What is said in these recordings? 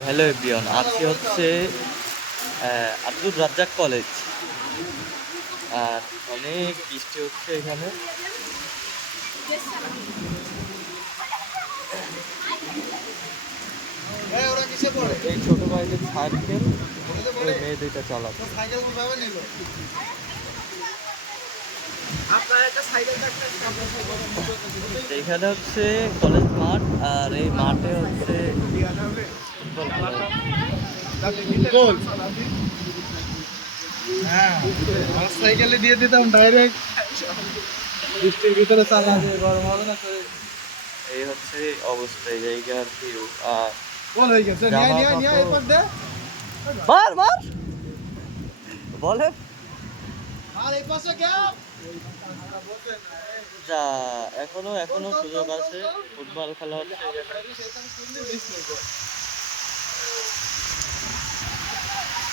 Hello everyone আজকে হচ্ছে Abdul Razzak college আর অনেক বৃষ্টি হচ্ছে এখানে এই ছোট ভাইদের সাইকেল ওই মেয়ে দুইটা চালাচ্ছে এইখানে হচ্ছে কলেজ মাঠ আর এই মাঠে হচ্ছে হ্যাঁ, সাইকেলে দিয়ে দিতাম ডাইরেক্ট বৃষ্টির ভিতরে গরম হবে না এই হচ্ছে অবস্থা এই জায়গার ভিউ আর গোল হয়ে গেছে। নিয়ে নিয়ে নিয়ে এরপর দে। মার মার বলে। আর এই পাশে কে? যা এখনও এখনও সুযোগ আছে। ফুটবল খেলা হচ্ছে এই জায়গায়।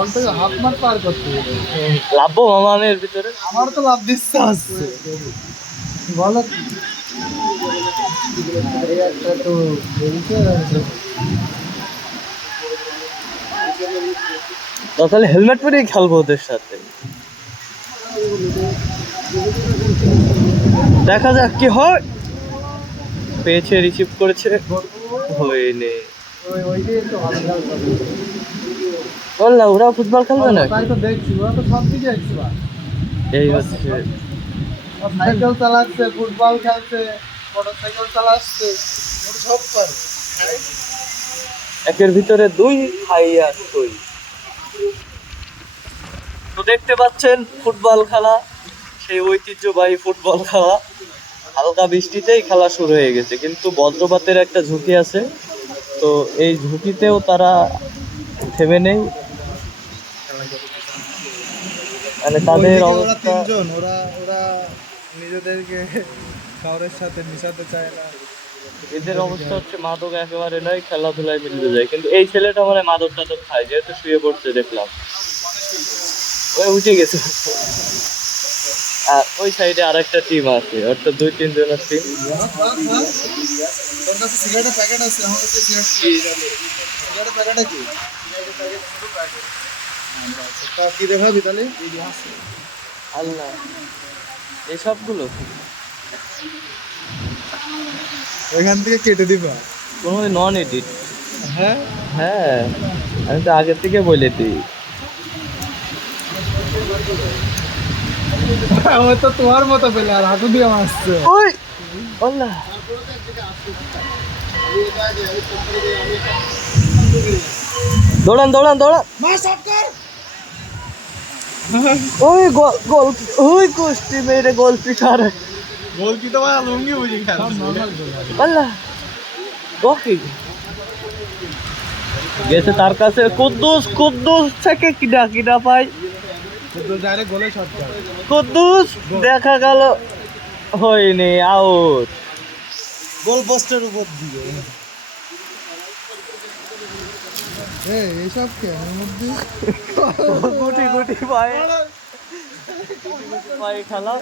বল থেকে হাত মার পার করতে লাভবো মামা আমি এর ভিতরে? আমার তো লাভ দিচ্ছে আসছে। বলো। একটা তো তাহলে হেলমেট পরেই খেলব ওদের সাথে। দেখা যাক কি হয়। পেয়েছে রিসিভ করেছে। হয়নি। ওই ওইটাই একটু ভালো বললাম ওরা ফুটবল খেলবে না তাই তো দেখছি ওরা তো সব দিকে এক্সপার্ট এই হচ্ছে। সাইকেল চালাচ্ছে ফুটবল খেলছে মোটর সাইকেল চালাচ্ছে সব পারে। একের ভিতরে দুই খাইয়া তুই তো দেখতে পাচ্ছেন ফুটবল খেলা সেই ঐতিহ্যবাহী ফুটবল খেলা। হালকা বৃষ্টিতেই খেলা শুরু হয়ে গেছে কিন্তু বজ্রপাতের একটা ঝুঁকি আছে। তো এই ঝুঁকিতেও তারা থেমে নেই। মানে তাদের অবস্থা তিনজন ওরা ওরা নিজেদেরকে কাউরের সাথে মিশাতে চায় না। এদের অবস্থা হচ্ছে মাদক একেবারে নয় খেলাধুলায় মিলতে যায়। কিন্তু এই ছেলেটা মানে মাদক টাদক খায় যেহেতু শুয়ে পড়ছে দেখলাম। ওই উঠে গেছে। আর ওই সাইডে আরেকটা টিম আছে অর্থাৎ দুই তিন জনের টিম সিগারেটের প্যাকেট আছে? আমার কাছে সিগারেট সিগারেটের প্যাকেট আছে তা কি দেখাবি তাহলে আল্লাহ। এসবগুলো? ওইখান থেকে কেটে দিবা। কোনো নন এডিট হ্যাঁ? হ্যাঁ আমি তো আগের থেকে বলে দিই। আমার তো তোমার মতো পেলে আর হাঁটু দিয়ে মারছে। ওই আল্লাহ। দৌড়ান দৌড়ান দৌড়ান। মা শট কর। ওই গোল গোল ওই কুস্তি মেরে গোল পিঠার গোল কি তোমার লুঙ্গি বুঝি খেলা আল্লাহ। গোকি গেছে তার কাছে। কুদ্দুস কুদ্দুস থেকে কিডা কিডা পাই। তো ডাইরেক্ট গোলে শট কর। কুদ্দুস দেখা গেল। হয়নি আউট গোল পোস্টের উপর দিয়ে এই এইসব কে মধ্যে? গুটি গুটি পায়ে পায়ে খেলা